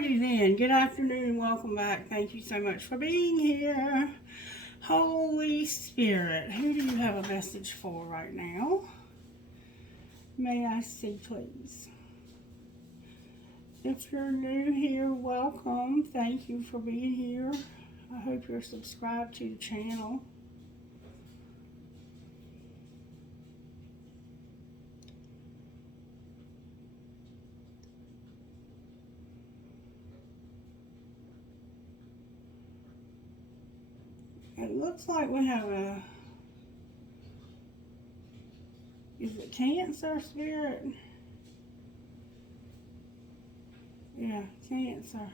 Alrighty then. Good afternoon and welcome back. Thank you so much for being here. Holy Spirit, who do you have a message for right now? May I see, please? If you're new here, welcome. Thank you for being here. I hope you're subscribed to the channel. It looks like we have is it Cancer Spirit? Yeah, Cancer.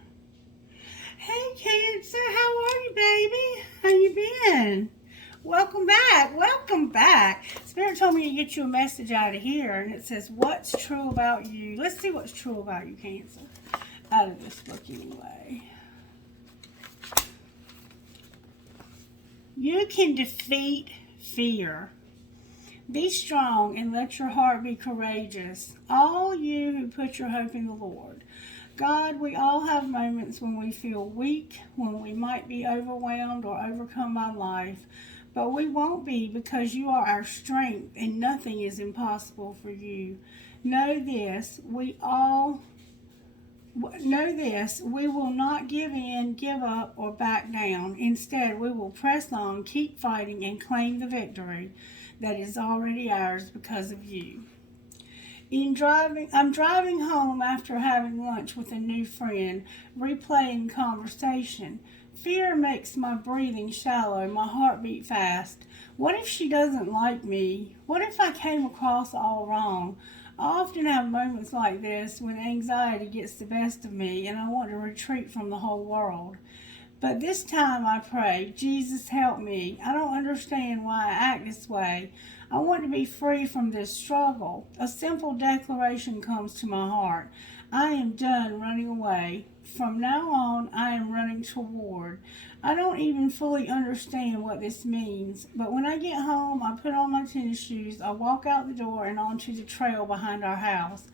Hey Cancer, how are you, baby? How you been? Welcome back, welcome back. Spirit told me to get you a message out of here, and it says, what's true about you? Let's see what's true about you, Cancer, out of this book anyway. You can defeat fear. Be strong and let your heart be courageous. All you who put your hope in the Lord. God, we all have moments when we feel weak, when we might be overwhelmed or overcome by life, but we won't be because you are our strength and nothing is impossible for you. Know this, we will not give in, give up, or back down. Instead, we will press on, keep fighting, and claim the victory that is already ours because of you. I'm driving home after having lunch with a new friend, replaying conversation. Fear makes my breathing shallow, my heart beat fast. What if she doesn't like me? What if I came across all wrong? I often have moments like this when anxiety gets the best of me and I want to retreat from the whole world. But this time I pray, Jesus, help me. I don't understand why I act this way. I want to be free from this struggle. A simple declaration comes to my heart. I am done running away. From now on, I am running toward. I don't even fully understand what this means, but when I get home, I put on my tennis shoes, I walk out the door and onto the trail behind our house.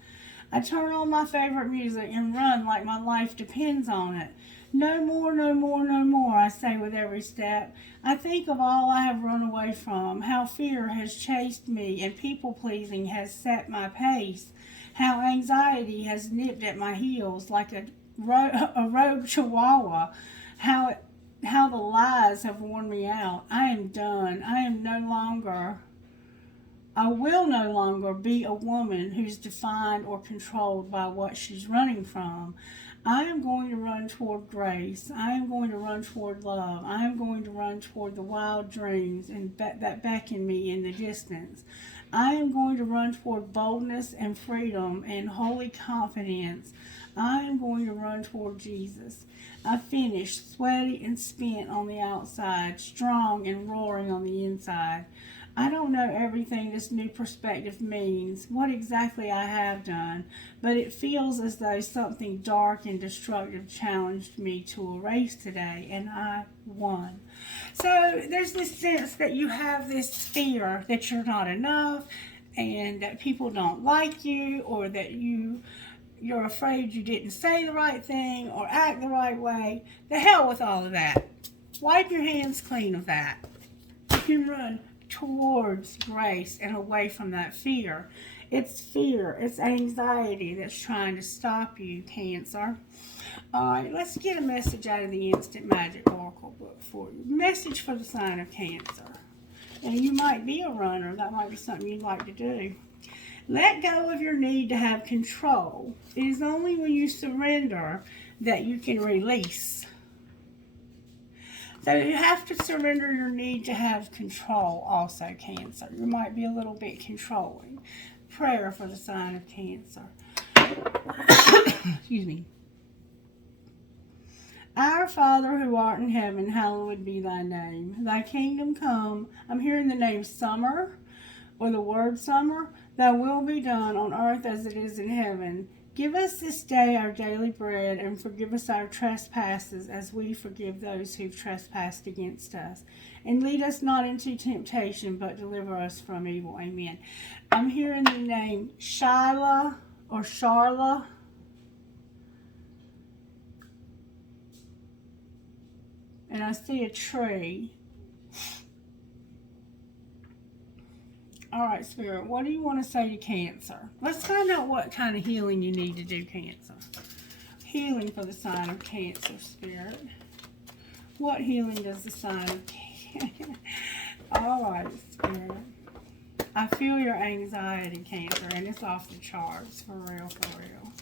I turn on my favorite music and run like my life depends on it. No more, no more, no more, I say with every step. I think of all I have run away from, how fear has chased me and people-pleasing has set my pace, how anxiety has nipped at my heels like a rogue chihuahua, how the lies have worn me out. I am done. I will no longer be a woman who's defined or controlled by what she's running from. I am going to run toward grace. I am going to run toward love. I am going to run toward the wild dreams that beckon me in the distance. I am going to run toward boldness and freedom and holy confidence. I am going to run toward Jesus. I finished, sweaty and spent on the outside, strong and roaring on the inside. I don't know everything this new perspective means, what exactly I have done, but it feels as though something dark and destructive challenged me to a race today, and I won. So there's this sense that you have this fear that you're not enough, and that people don't like you, or that you're afraid you didn't say the right thing or act the right way. The hell with all of that. Wipe your hands clean of that. You can run towards grace and away from that fear. It's fear, it's anxiety that's trying to stop you, Cancer. Alright, let's get a message out of the Instant Magic Oracle book for you. Message for the sign of Cancer. And you might be a runner. That might be something you'd like to do. Let go of your need to have control. It is only when you surrender that you can release. So you have to surrender your need to have control also, Cancer. You might be a little bit controlling. Prayer for the sign of Cancer. Excuse me. Our Father who art in heaven, hallowed be thy name. Thy kingdom come. I'm hearing the name Summer, or the word summer. Thy will be done on earth as it is in heaven. Give us this day our daily bread, and forgive us our trespasses as we forgive those who've trespassed against us. And lead us not into temptation, but deliver us from evil. Amen. I'm hearing the name Shyla or Charla. and I see a tree. All right, Spirit, what do you want to say to Cancer? Let's find out what kind of healing you need to do, Cancer. Healing for the sign of Cancer, Spirit. What healing does the sign of Cancer? All right, Spirit. I feel your anxiety, Cancer, and it's off the charts, for real, for real.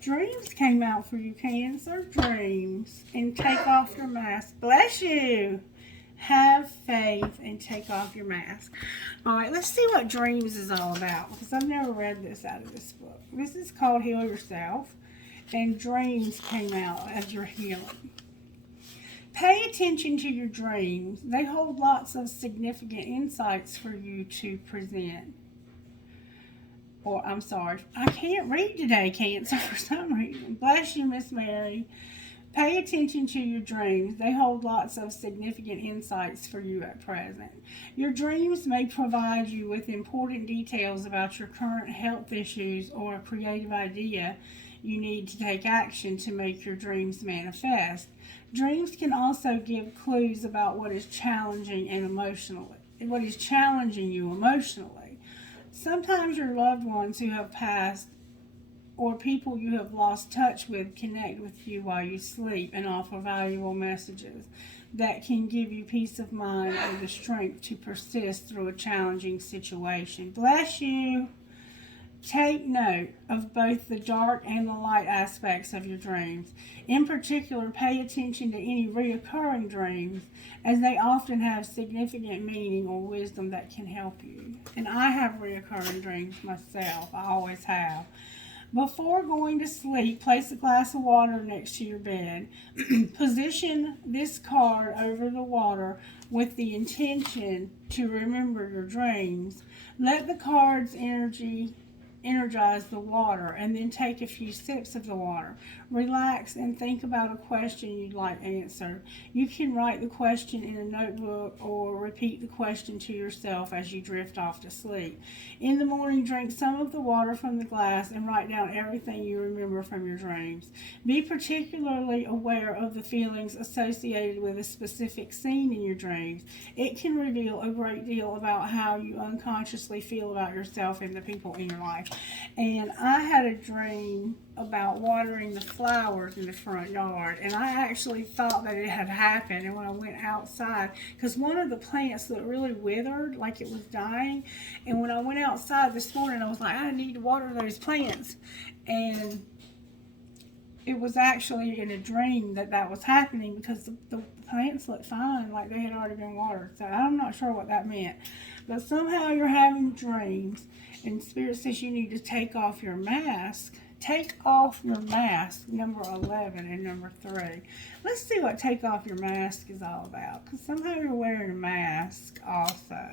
Dreams came out for you, Cancer. Dreams. And take off your mask. Bless you. Have faith and take off your mask. All right, let's see what dreams is all about, because I've never read this out of this book. This is called Heal Yourself, and dreams came out as your healing. Pay attention to your dreams. They hold lots of significant insights for you to present. Or, I'm sorry, I can't read today, Cancer, for some reason. Bless you, Miss Mary. Pay attention to your dreams. They hold lots of significant insights for you at present. Your dreams may provide you with important details about your current health issues or a creative idea you need to take action to make your dreams manifest. Dreams can also give clues about what is challenging you emotionally. Sometimes your loved ones who have passed or people you have lost touch with connect with you while you sleep and offer valuable messages that can give you peace of mind or the strength to persist through a challenging situation. Bless you. Take note of both the dark and the light aspects of your dreams. In particular, pay attention to any recurring dreams, as they often have significant meaning or wisdom that can help you. And I have recurring dreams myself. I always have. Before going to sleep, place a glass of water next to your bed. Position this card over the water with the intention to remember your dreams. Let the card's energy energize the water, and then take a few sips of the water. Relax and think about a question you'd like answered. You can write the question in a notebook or repeat the question to yourself as you drift off to sleep. In the morning, drink some of the water from the glass and write down everything you remember from your dreams. Be particularly aware of the feelings associated with a specific scene in your dreams. It can reveal a great deal about how you unconsciously feel about yourself and the people in your life. And I had a dream about watering the flowers in the front yard, and I actually thought that it had happened. And when I went outside, because one of the plants looked really withered, like it was dying, and when I went outside this morning, I was like, I need to water those plants. And it was actually in a dream that was happening, because the plants looked fine, like they had already been watered. So I'm not sure what that meant. But somehow you're having dreams, and Spirit says you need to take off your mask. Take off your mask, number 11 and number 3. Let's see what take off your mask is all about, because somehow you're wearing a mask also.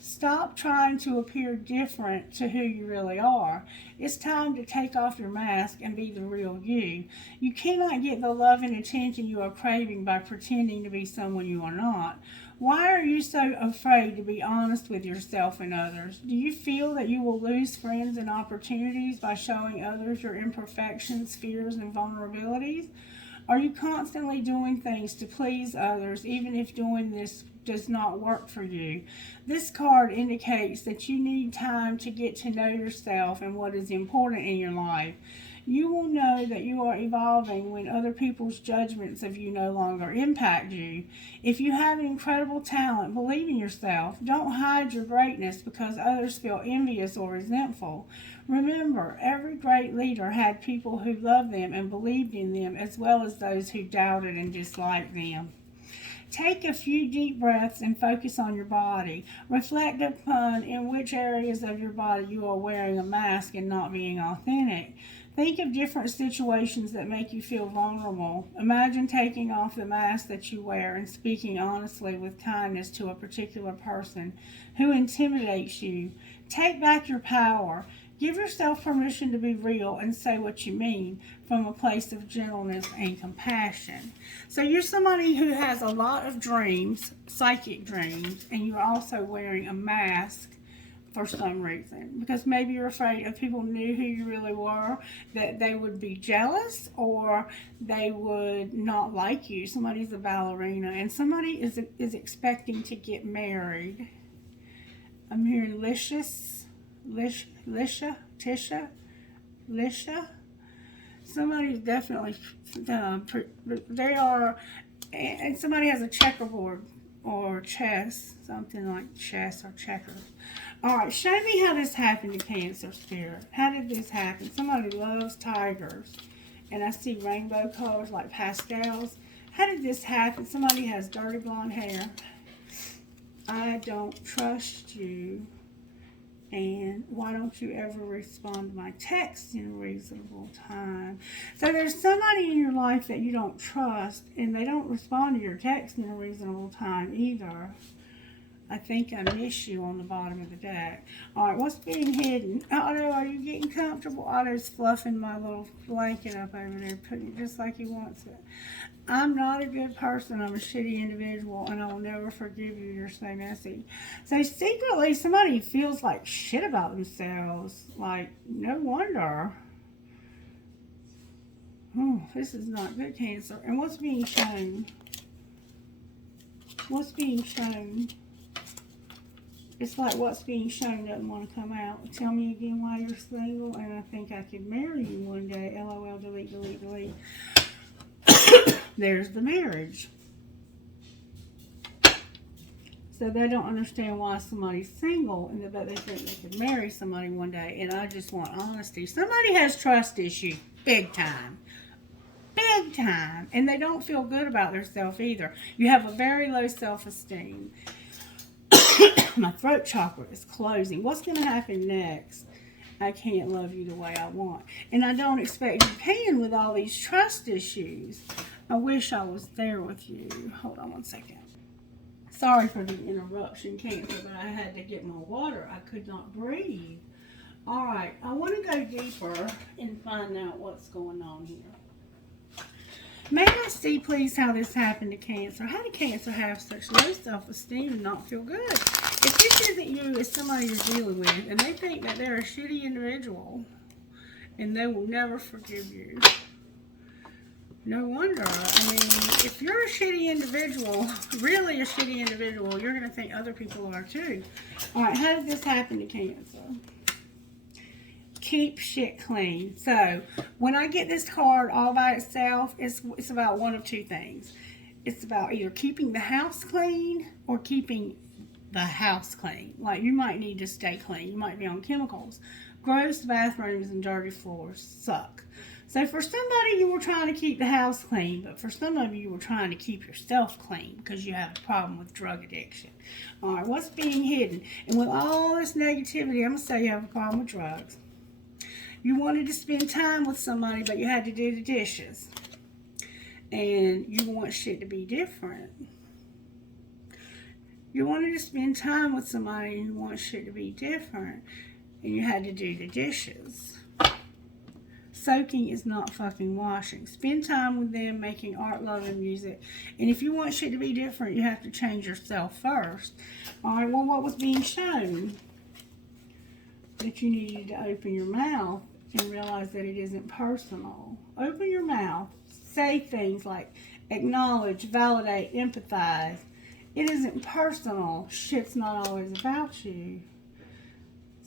Stop trying to appear different to who you really are. It's time to take off your mask and be the real you. You cannot get the love and attention you are craving by pretending to be someone you are not. Why are you so afraid to be honest with yourself and others? Do you feel that you will lose friends and opportunities by showing others your imperfections, fears, and vulnerabilities? Are you constantly doing things to please others, even if doing this does not work for you? This card indicates that you need time to get to know yourself and what is important in your life. You will know that you are evolving when other people's judgments of you no longer impact you. If you have an incredible talent, believe in yourself. Don't hide your greatness because others feel envious or resentful. Remember, every great leader had people who loved them and believed in them, as well as those who doubted and disliked them. Take a few deep breaths and focus on your body. Reflect upon in which areas of your body you are wearing a mask and not being authentic. Think of different situations that make you feel vulnerable. Imagine taking off the mask that you wear and speaking honestly with kindness to a particular person who intimidates you. Take back your power. Give yourself permission to be real and say what you mean from a place of gentleness and compassion. So you're somebody who has a lot of dreams, psychic dreams, and you're also wearing a mask for some reason, because maybe you're afraid if people knew who you really were, that they would be jealous or they would not like you. Somebody's a ballerina, and somebody is expecting to get married. I'm hearing Lisha. Somebody's definitely, they are, and somebody has a checkerboard or chess, something like chess or checkers. All right, show me how this happened to Cancer Spirit. How did this happen? Somebody loves tigers, and I see rainbow colors like pastels. How did this happen? Somebody has dirty blonde hair. I don't trust you, and why don't you ever respond to my text in a reasonable time? So there's somebody in your life that you don't trust, and they don't respond to your text in a reasonable time either. I think I miss you on the bottom of the deck. All right, what's being hidden? Otto, are you getting comfortable? Otto's fluffing my little blanket up over there, putting it just like he wants it. I'm not a good person. I'm a shitty individual, and I will never forgive you. You're so messy. So secretly, somebody feels like shit about themselves. Like, no wonder. Oh, this is not good, Cancer. And what's being shown? What's being shown? It's like what's being shown doesn't want to come out. Tell me again why you're single, and I think I could marry you one day. LOL, delete, delete, delete. There's the marriage. So they don't understand why somebody's single, and but they think they could marry somebody one day. And I just want honesty. Somebody has trust issues, big time. Big time. And they don't feel good about themselves either. You have a very low self-esteem. My throat chakra is closing. What's going to happen next? I can't love you the way I want. And I don't expect you can with all these trust issues. I wish I was there with you. Hold on one second. Sorry for the interruption, Cancer, but I had to get my water. I could not breathe. All right, I want to go deeper and find out what's going on here. May I see, please, how this happened to Cancer? How did Cancer have such low self-esteem and not feel good? If this isn't you, it's somebody you're dealing with, and they think that they're a shitty individual, and they will never forgive you. No wonder. I mean, if you're a shitty individual, really a shitty individual, you're going to think other people are too. All right, how did this happen to Cancer? Keep shit clean. So when I get this card all by itself, it's about one of two things. It's about either keeping the house clean or keeping the house clean. Like, you might need to stay clean. You might be on chemicals. Gross bathrooms and dirty floors suck. So for somebody, you were trying to keep the house clean, but for some of you were trying to keep yourself clean because you have a problem with drug addiction. All right, what's being hidden? And with all this negativity, I'm going to say you have a problem with drugs. You wanted to spend time with somebody, but you had to do the dishes. And you want shit to be different. You wanted to spend time with somebody and you want shit to be different. And you had to do the dishes. Soaking is not fucking washing. Spend time with them making art, love, and music. And if you want shit to be different, you have to change yourself first. Alright, well, what was being shown? That you needed to open your mouth and realize that it isn't personal. Open your mouth. Say things like acknowledge, validate, empathize. It isn't personal. Shit's not always about you.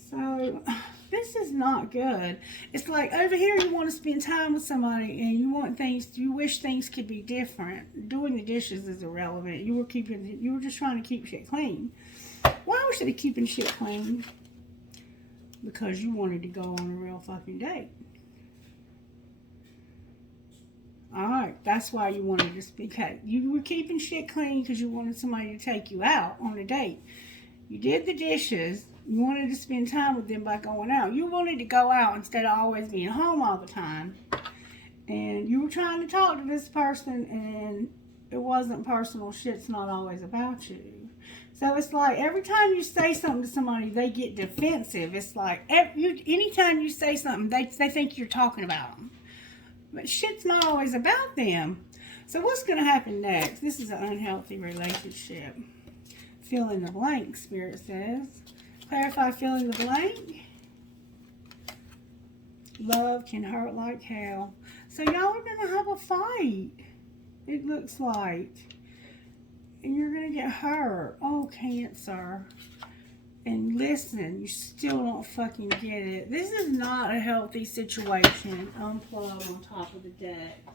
So, this is not good. It's like over here you want to spend time with somebody and you wish things could be different. Doing the dishes is irrelevant. You were just trying to keep shit clean. Why was it keeping shit clean? Because you wanted to go on a real fucking date. Alright, that's why you wanted to speak. You were keeping shit clean because you wanted somebody to take you out on a date. You did the dishes. You wanted to spend time with them by going out. You wanted to go out instead of always being home all the time. And you were trying to talk to this person and it wasn't personal. Shit's not always about you. So it's like every time you say something to somebody, they get defensive. It's like anytime you say something, they think you're talking about them. But shit's not always about them. So what's going to happen next? This is an unhealthy relationship. Fill in the blank, Spirit says. Clarify filling the blank. Love can hurt like hell. So y'all are going to have a fight, it looks like. And you're going to get hurt. Oh, Cancer. And listen, you still don't fucking get it. This is not a healthy situation. Unplug on top of the deck.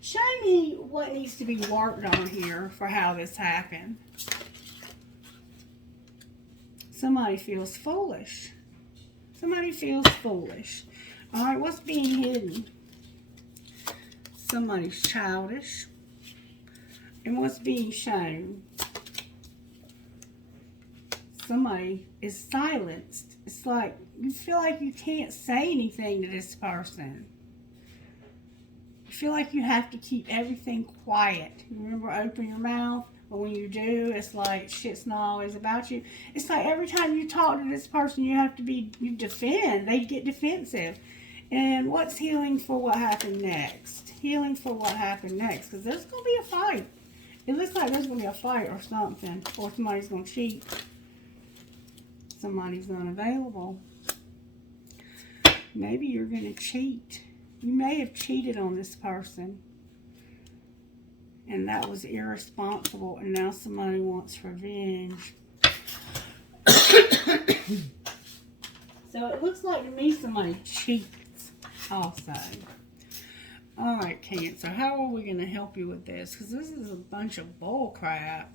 Show me what needs to be worked on here for how this happened. Somebody feels foolish. Somebody feels foolish. All right, what's being hidden? Somebody's childish. And what's being shown? Somebody is silenced. It's like you feel like you can't say anything to this person. You feel like you have to keep everything quiet. You remember, open your mouth, but when you do, it's like shit's not always about you. It's like every time you talk to this person, you defend. They get defensive. And what's healing for what happened next? Healing for what happened next, because there's going to be a fight. It looks like there's going to be a fight or something, or somebody's going to cheat. Somebody's unavailable. Maybe you're going to cheat. You may have cheated on this person. And that was irresponsible. And now somebody wants revenge. So it looks like to me somebody cheats also. Alright, Cancer. How are we going to help you with this? Because this is a bunch of bull crap.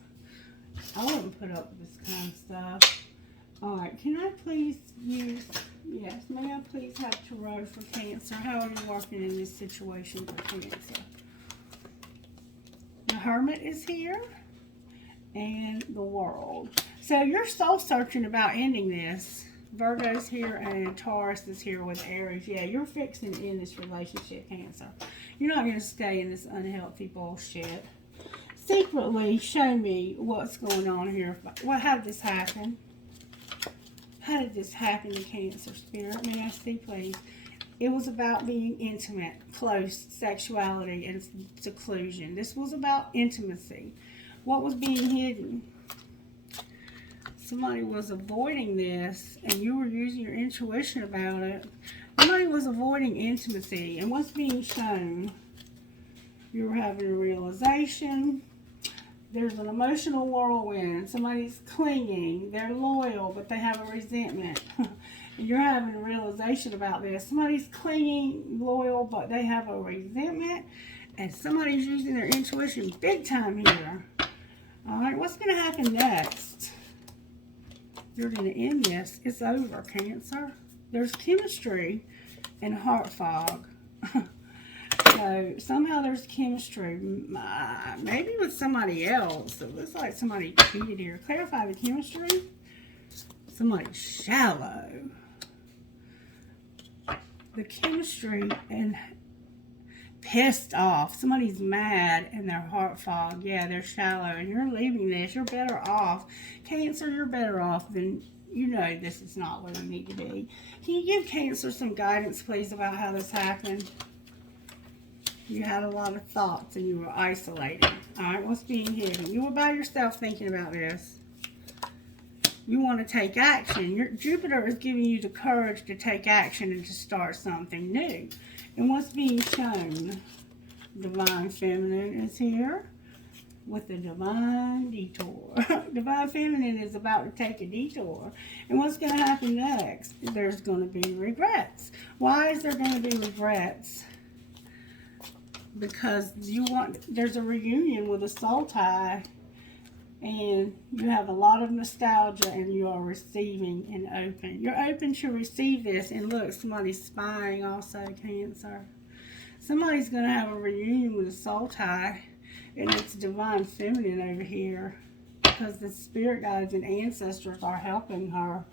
I wouldn't put up with this kind of stuff. Alright, can I please use, yes, may I please have Tarot for Cancer? How are you working in this situation for Cancer? The Hermit is here, and the World. So you're soul searching about ending this. Virgo's here, and Taurus is here with Aries. Yeah, you're fixing to end this relationship, Cancer. You're not going to stay in this unhealthy bullshit. Secretly, show me what's going on here. How did this happen? How did this happen to Cancer, Spirit? May I see, please? It was about being intimate, close, sexuality, and seclusion. This was about intimacy. What was being hidden? Somebody was avoiding this, and you were using your intuition about it. Somebody was avoiding intimacy. And what's being shown? You were having a realization. There's an emotional whirlwind. Somebody's clinging. They're loyal, but they have a resentment. And you're having a realization about this. Somebody's clinging, loyal, but they have a resentment. And somebody's using their intuition big time here. All right, what's going to happen next? You're going to end this. It's over, Cancer. There's chemistry and heart fog. So somehow there's chemistry, maybe with somebody else. It looks like somebody cheated here. Clarify the chemistry. Somebody's shallow. The chemistry and pissed off. Somebody's mad and their heart fog. Yeah, they're shallow, and you're leaving this. You're better off. Cancer, you're better off than, you know, this is not where you need to be. Can you give Cancer some guidance, please, about how this happened? You had a lot of thoughts and you were isolated. Alright, what's being hidden? You were by yourself thinking about this. You want to take action. Jupiter is giving you the courage to take action and to start something new. And what's being shown? Divine Feminine is here with the Divine Detour. Divine Feminine is about to take a detour. And what's going to happen next? There's going to be regrets. Why is there going to be regrets? Because there's a reunion with a soul tie, and you have a lot of nostalgia, and you are receiving and open. You're open to receive this, and look, somebody's spying also, Cancer. Somebody's going to have a reunion with a soul tie, and it's Divine Feminine over here, because the spirit guides and ancestors are helping her.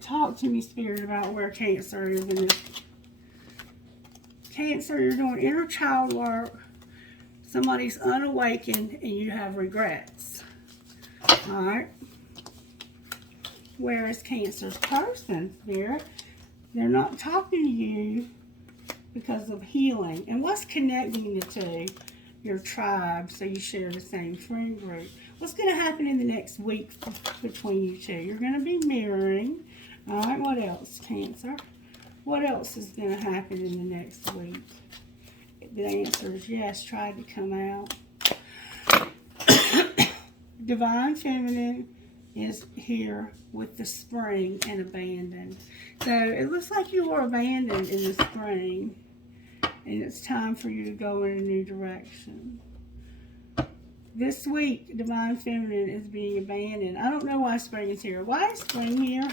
Talk to me, Spirit, about where Cancer is in this. Cancer, you're doing inner child work. Somebody's unawakened and you have regrets. Alright. Where is Cancer's person, Spirit? They're not talking to you because of healing. And what's connecting the two? Your tribe, so you share the same friend group. What's going to happen in the next week between you two? You're going to be mirroring. All right, what else, Cancer? What else is going to happen in the next week? The answer is yes, try to come out. Divine Feminine is here with the spring and abandoned. So it looks like you were abandoned in the spring, and it's time for you to go in a new direction. This week, Divine Feminine is being abandoned. I don't know why spring is here. Why is spring here?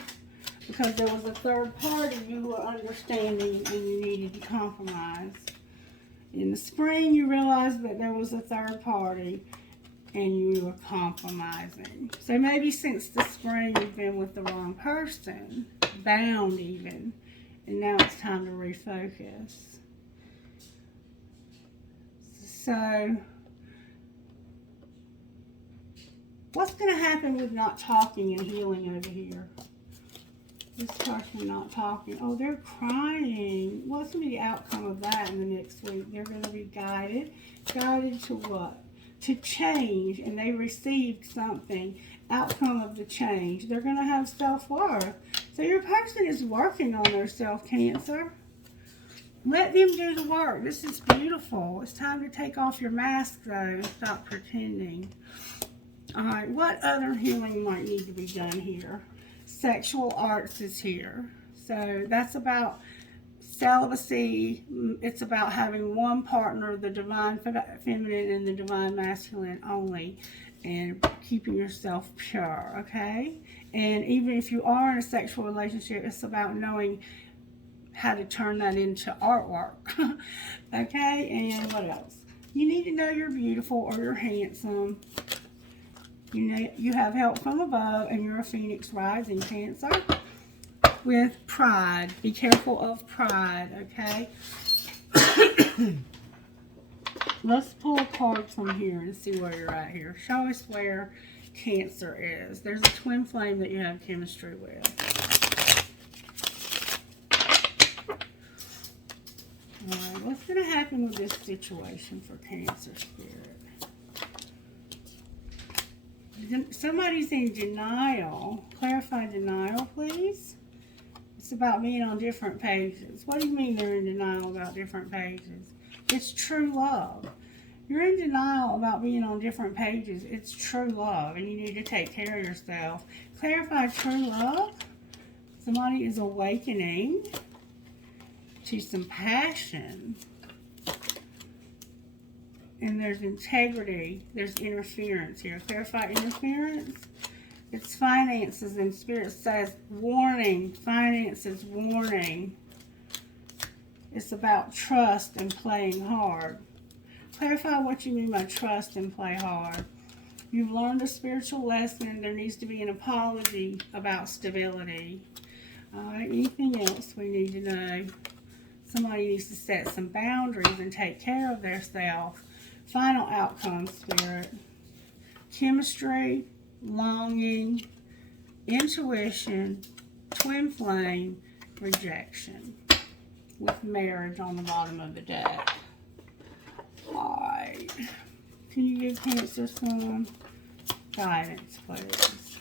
Because there was a third party you were understanding and you needed to compromise. In the spring, you realized that there was a third party and you were compromising. So maybe since the spring, you've been with the wrong person, bound even, and now it's time to refocus. So, what's going to happen with not talking and healing over here? This person not talking. Oh, they're crying. What's going to be the outcome of that in the next week? They're going to be guided. Guided to what? To change, and they received something. Outcome of the change. They're going to have self-worth. So your person is working on their self, Cancer. Let them do the work. This is beautiful. It's time to take off your mask, though, and stop pretending. All right, what other healing might need to be done here? Sexual arts is here. So that's about celibacy. It's about having one partner, the Divine Feminine and the Divine Masculine only, and keeping yourself pure, okay? And even if you are in a sexual relationship, it's about knowing how to turn that into artwork, okay? And what else? You need to know you're beautiful or you're handsome. You know you have help from above, and you're a phoenix rising, Cancer. With pride. Be careful of pride, okay? Let's pull a card from here and see where you're at here. Show us where Cancer is. There's a twin flame that you have chemistry with. Alright, what's going to happen with this situation for Cancer Spirit? Somebody's in denial. Clarify denial, please. It's about being on different pages. What do you mean they're in denial about different pages? It's true love. You're in denial about being on different pages. It's true love, and you need to take care of yourself. Clarify true love. Somebody is awakening to some passion. And there's integrity. There's interference here. Clarify interference. It's finances, and Spirit says warning. Finances, warning. It's about trust and playing hard. Clarify what you mean by trust and play hard. You've learned a spiritual lesson. There needs to be an apology about stability. Alright, anything else we need to know? Somebody needs to set some boundaries and take care of themselves. Final outcome, Spirit. Chemistry, longing, intuition, twin flame, rejection. With marriage on the bottom of the deck. Alright. Can you give Cancer some guidance, please?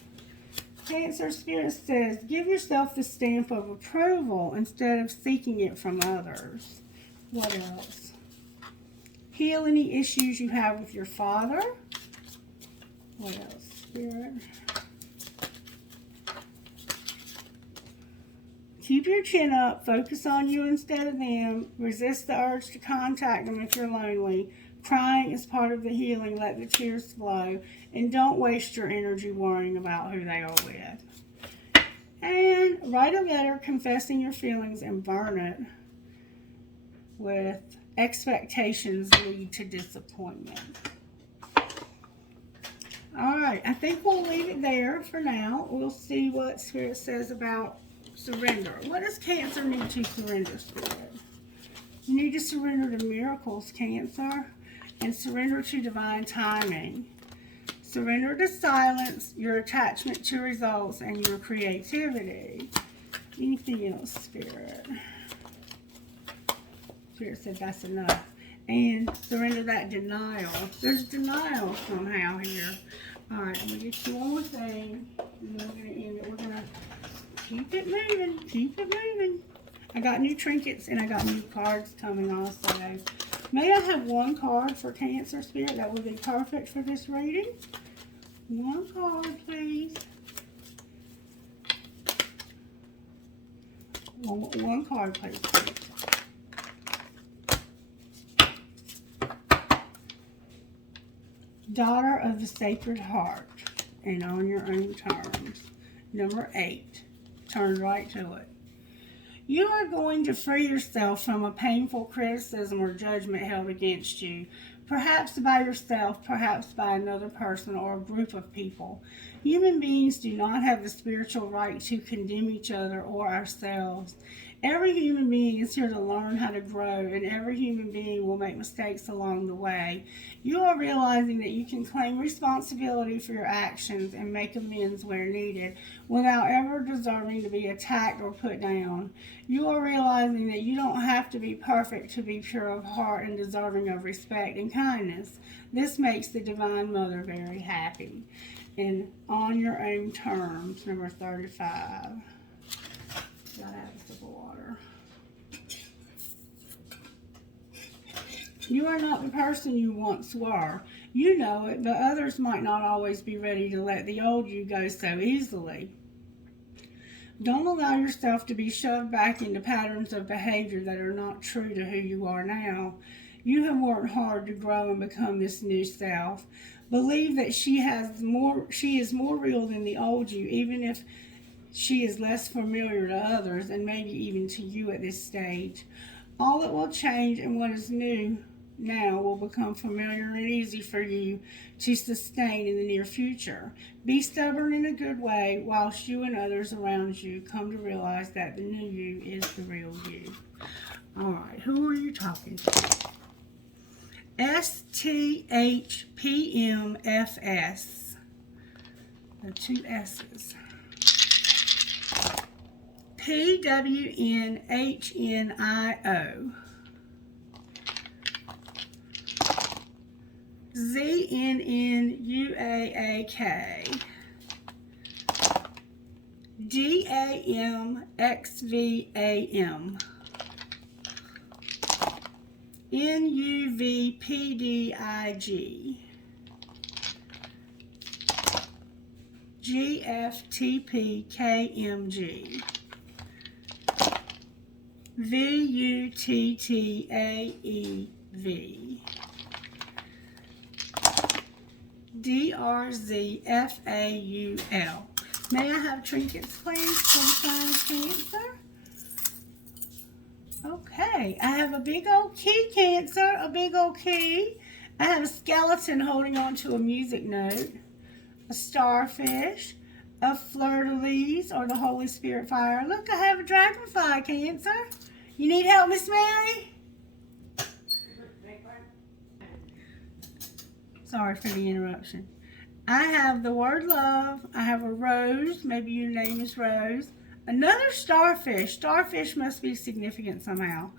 Cancer Spirit says, give yourself the stamp of approval instead of seeking it from others. What else? Heal any issues you have with your father. What else, Spirit? Keep your chin up. Focus on you instead of them. Resist the urge to contact them if you're lonely. Crying is part of the healing. Let the tears flow. And don't waste your energy worrying about who they are with. And write a letter confessing your feelings and burn it with expectations lead to disappointment. Alright, I think we'll leave it there for now. We'll see what Spirit says about surrender. What does Cancer need to surrender, Spirit? You need to surrender to miracles, Cancer, and surrender to divine timing. Surrender to silence, your attachment to results, and your creativity. Anything else, Spirit? Spirit said that's enough. And surrender that denial. There's denial somehow here. All right, I'm going to get you one more thing, and then we're going to end it. We're going to keep it moving, keep it moving. I got new trinkets, and I got new cards coming also. May I have one card for Cancer Spirit? That would be perfect for this reading. One card, please. One card, please. Daughter of the Sacred Heart, and on your own terms. Number 8. Turn right to it. You are going to free yourself from a painful criticism or judgment held against you, perhaps by yourself, perhaps by another person or a group of people. Human beings do not have the spiritual right to condemn each other or ourselves. Every human being is here to learn how to grow, and every human being will make mistakes along the way. You are realizing that you can claim responsibility for your actions and make amends where needed without ever deserving to be attacked or put down. You are realizing that you don't have to be perfect to be pure of heart and deserving of respect and kindness. This makes the Divine Mother very happy. And on your own terms, number 35. Gotta have a sip of water. You are not the person you once were. You know it, but others might not always be ready to let the old you go so easily. Don't allow yourself to be shoved back into patterns of behavior that are not true to who you are now. You have worked hard to grow and become this new self. Believe that she is more real than the old you, even if she is less familiar to others and maybe even to you at this stage. All that will change and what is new now will become familiar and easy for you to sustain in the near future. Be stubborn in a good way whilst you and others around you come to realize that the new you is the real you. All right, who are you talking to? STHPMFS. The 2 S's. PWNHNIO. ZNNUAAK. DAMXVAM. NUVPDIG. GFTPKMG. VUTTAEV. DRZFAUL. May I have trinkets, please, for the sign of Cancer? Okay, I have a big old key, Cancer, a big old key. I have a skeleton holding on to a music note, a starfish, a fleur-de-lis, or the Holy Spirit fire. Look, I have a dragonfly, Cancer. You need help, Miss Mary? Sorry for the interruption. I have the word love. I have a rose. Maybe your name is Rose. Another starfish. Starfish must be significant somehow.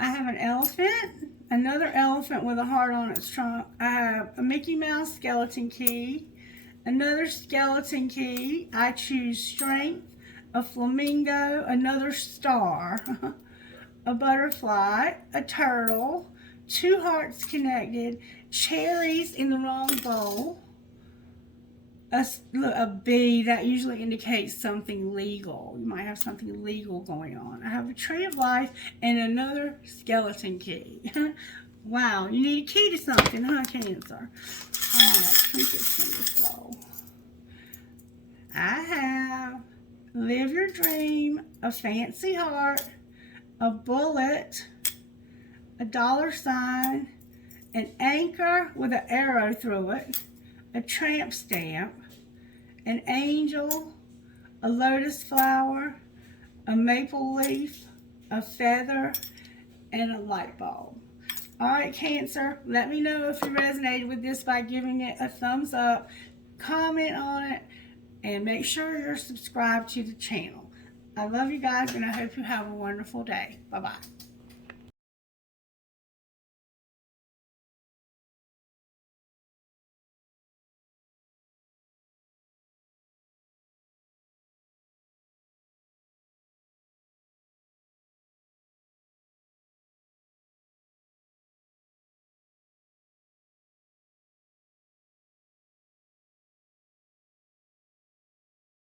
I have an elephant. Another elephant with a heart on its trunk. I have a Mickey Mouse skeleton key. Another skeleton key. I choose strength. A flamingo. Another star. A butterfly. A turtle. 2 hearts connected. Cherries in the wrong bowl. A bee, that usually indicates something legal. You might have something legal going on. I have a tree of life and another skeleton key. Wow, you need a key to something, huh, Cancer? Trinkets from this bowl. I have live your dream, a fancy heart, a bullet, a $, an anchor with an arrow through it, a tramp stamp, an angel, a lotus flower, a maple leaf, a feather, and a light bulb. All right, Cancer, let me know if you resonated with this by giving it a thumbs up, comment on it, and make sure you're subscribed to the channel. I love you guys, and I hope you have a wonderful day. Bye-bye.